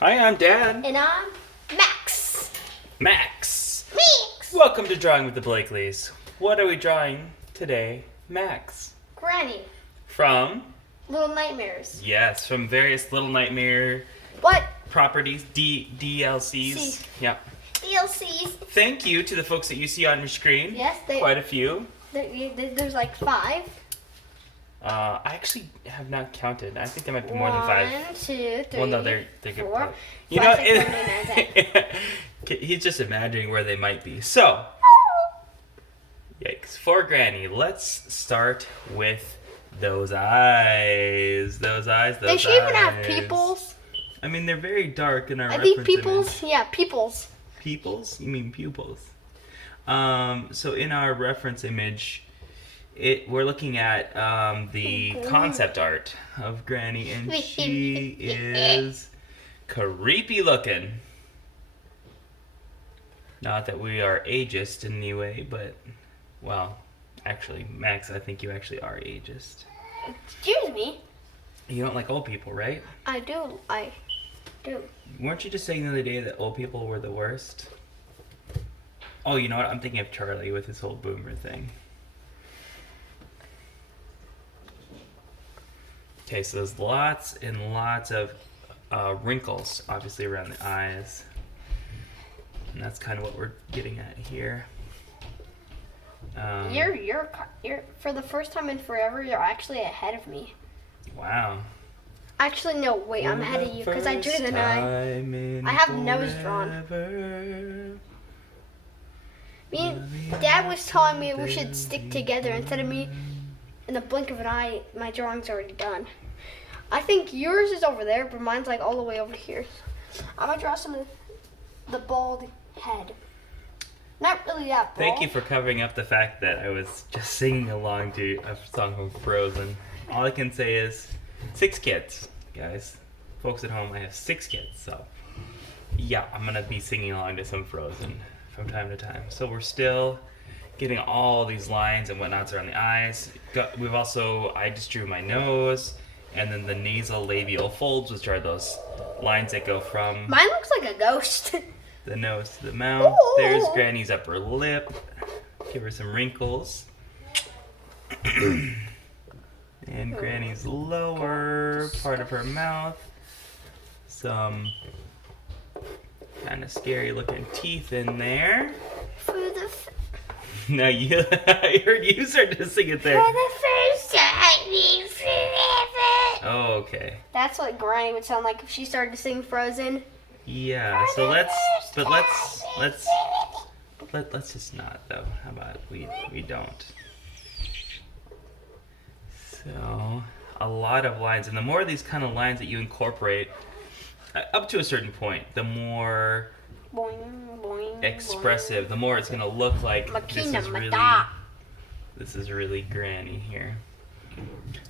Hi, I'm Dad. And I'm Max. Max. Max. Welcome to Drawing with the Blakeleys. What are we drawing today, Max? Granny. From? Little Nightmares. Yes, from various Little Nightmare What? properties, DLCs. C. Yeah. DLCs. Thank you to the folks that you see on your screen. Yes, Quite a few. There's like 5. I actually have not counted. I think there might be more than 5. 1, 2, 3. Well, no, they're good. 4. You 5, know, 6, 7, 8, 9, 10. he's just imagining where they might be. So, yikes. For Granny, let's start with those eyes. Those eyes. They should even have pupils. I mean, they're very dark in our I reference think pupils. image. Yeah, pupils. Pupils? You mean pupils? So in our reference image, we're looking at the concept art of Granny, and she is creepy looking. Not that we are ageist in any way, but, well, actually, Max, I think you actually are ageist. Excuse me. You don't like old people, right? I do. Weren't you just saying the other day that old people were the worst? Oh, you know what? I'm thinking of Charlie with his whole boomer thing. Okay, so there's lots and lots of wrinkles, obviously, around the eyes. And that's kind of what we're getting at here. You're for the first time in forever. You're actually ahead of me. Wow. Actually, no. Wait, I'm ahead of you because I drew the nose. I have nose drawn. Me and Dad was telling me we should stick together instead of me. In the blink of an eye, my drawing's already done. I think yours is over there, but mine's like all the way over here. I'm gonna draw some of the bald head. Not really that bald. Thank you for covering up the fact that I was just singing along to a song from Frozen. All I can say is 6 kids, guys. Folks at home, I have 6 kids, so yeah, I'm gonna be singing along to some Frozen from time to time. So we're still getting all these lines and whatnots around the eyes. I just drew my nose, and then the nasal labial folds, which are those lines that go from Mine looks like a ghost. the nose to the mouth. Ooh. There's Granny's upper lip. Give her some wrinkles. And Granny's lower part of her mouth. Some kind of scary looking teeth in there. For the No, I heard you start to sing it there. first time in forever. Oh, okay. That's what Granny would sound like if she started to sing Frozen. Yeah. So let's just not though. How about we don't? So a lot of lines, and the more of these kind of lines that you incorporate, up to a certain point, the more Boing, boing, expressive, the more it's gonna look like this is really Granny here.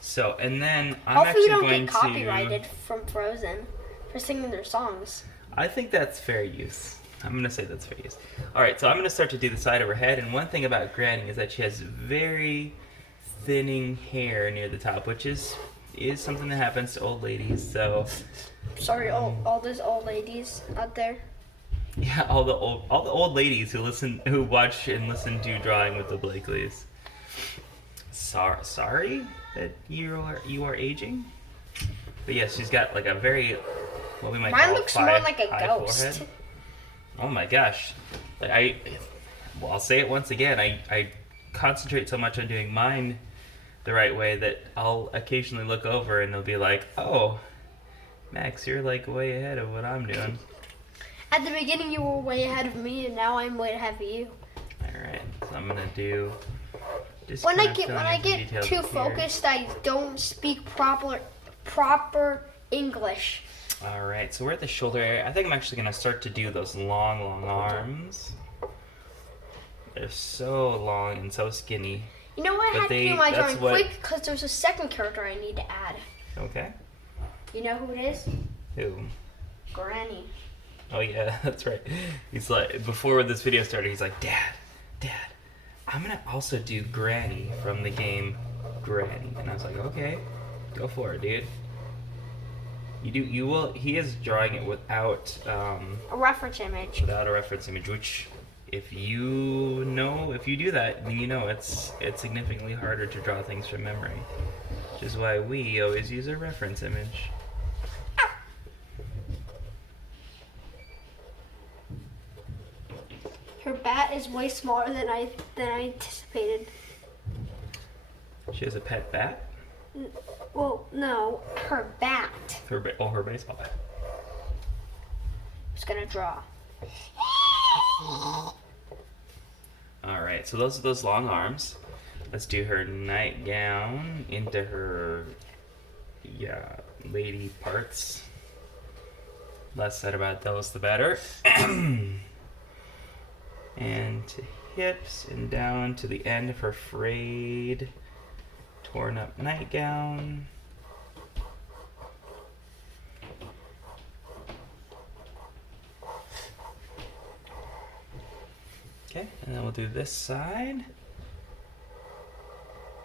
So, and then I'm Hopefully actually you don't going get copyrighted from Frozen for singing their songs. I think that's fair use. I'm gonna say that's fair use. All right, so I'm gonna start to do the side of her head, and one thing about Granny is that she has very thinning hair near the top, which is something that happens to old ladies. So, sorry, all those old ladies out there. yeah, all the old ladies who watch and listen to Drawing with the Blakeleys. Sorry that you are aging. But yes, she's got like a very what we might Mine call looks more like a high ghost. forehead. Oh my gosh! I'll say it once again. I concentrate so much on doing mine the right way that I'll occasionally look over and they'll be like, "Oh, Max, you're like way ahead of what I'm doing." At the beginning, you were way ahead of me, and now I'm way aher of you. All right, so I'm gonna do. Just When I kinda filling in some get details too here. focused, I don't speak proper English. All right, so we're at the shoulder area. I think I'm actually gonna start to do those long arms. They're so long and so skinny. You know what? I But had to do my that's drawing what- quick because there's a second character I need to add. Okay. You know who it is? Who? Granny. Oh yeah, that's right. He's like, before this video started, he's like, Dad, I'm gonna also do Granny from the game Granny. And I was like, okay, go for it, dude. You will. He is drawing it without A reference image. without a reference image, which if you do that, then you know it's significantly harder to draw things from memory. Which is why we always use a reference image. Her bat is way smaller than I anticipated. She has a pet bat. Well, no, her bat. Her baseball bat. Just gonna draw. All right, so those are those long arms. Let's do her nightgown into her, lady parts. Less said about those, the better. And to hips and down to the end of her frayed, torn up nightgown. Okay, and then we'll do this side.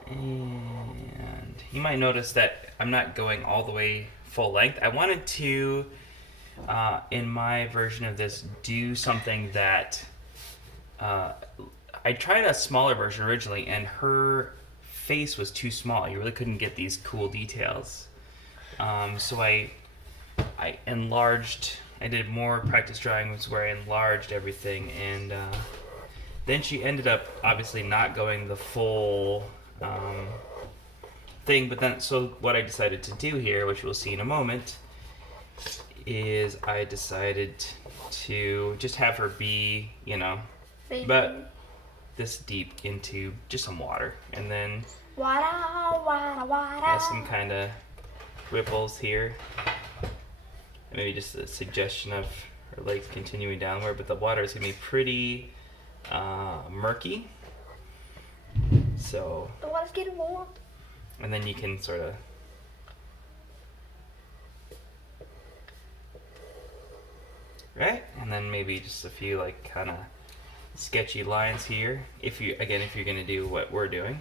And you might notice that I'm not going all the way full length. I wanted to, in my version of this, do something that I tried a smaller version originally, and her face was too small. You really couldn't get these cool details. So I enlarged. I did more practice drawings where I enlarged everything, and then she ended up obviously not going the full thing. But then, so what I decided to do here, which we'll see in a moment, is I decided to just have her be, but this deep into just some water, and then have some kind of ripples here, and maybe just a suggestion of her legs continuing downward, but the water is gonna be pretty murky. So The water's getting warm. and then you can sort of right, and then maybe just a few like kind of sketchy lines here, if you're gonna do what we're doing.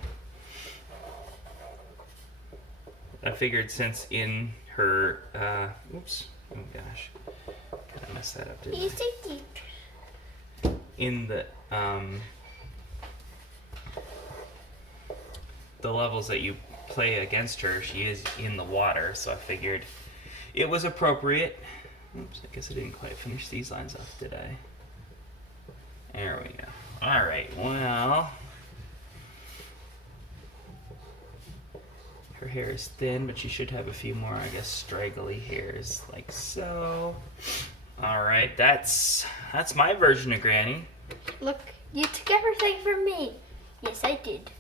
I figured since in her oops, oh gosh, kind of messed that up, didn't I? In the levels that you play against her, she is in the water, so I figured it was appropriate. Oops, I guess I didn't quite finish these lines off, did I? There we go. All right, well, her hair is thin, but she should have a few more, I guess, straggly hairs, like so. All right, that's my version of Granny. Look, you took everything from me. Yes, I did.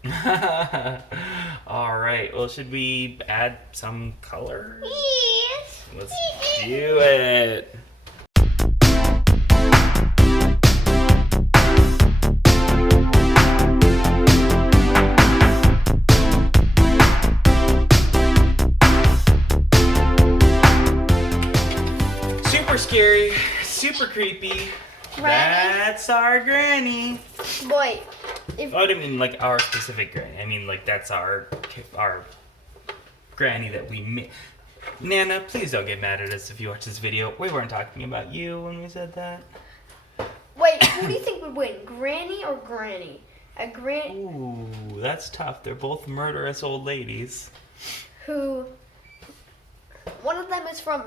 All right, well, should we add some color? Yes. Let's do it. Super scary, super creepy. Granny? That's our Granny. Boy, Oh, I didn't mean like our specific Granny. I mean like that's our Granny that we made. Nana, please don't get mad at us if you watch this video. We weren't talking about you when we said that. wait, who do you think would win, Granny or Granny? A Granny Ooh, that's tough. They're both murderous old ladies. who, one of them is from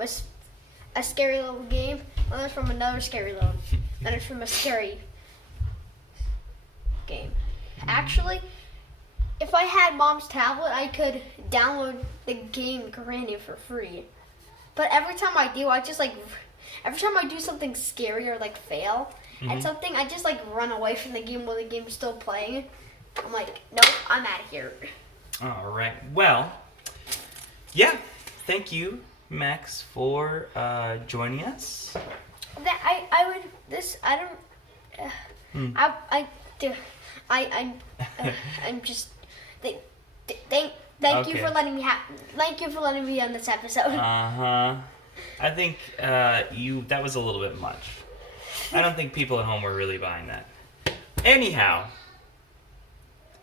a scary little game, one is from another scary little, and it's from a scary game. Actually, if I had Mom's tablet, I could download the game Granny for free. But every time I do, every time I do something scary or like fail at something, I just like run away from the game while the game's still playing. I'm like, nope, I'm out of here. All right. Well, yeah. Thank you, Max, for joining us. I'm just thank you Okay. for letting me be on this episode. I think that was a little bit much. I don't think people at home were really buying that. Anyhow,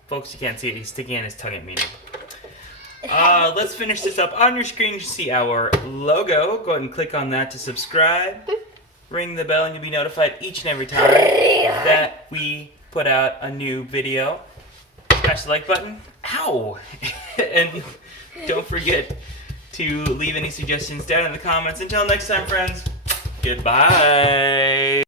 folks, you can't see it. He's sticking in his tongue at me now. Let's finish this up. On your screen, you see our logo. Go ahead and click on that to subscribe. Ring the bell and you'll be notified each and every time that we put out a new video. Smash the like button. Ow! And don't forget to leave any suggestions down in the comments. Until next time, friends, goodbye.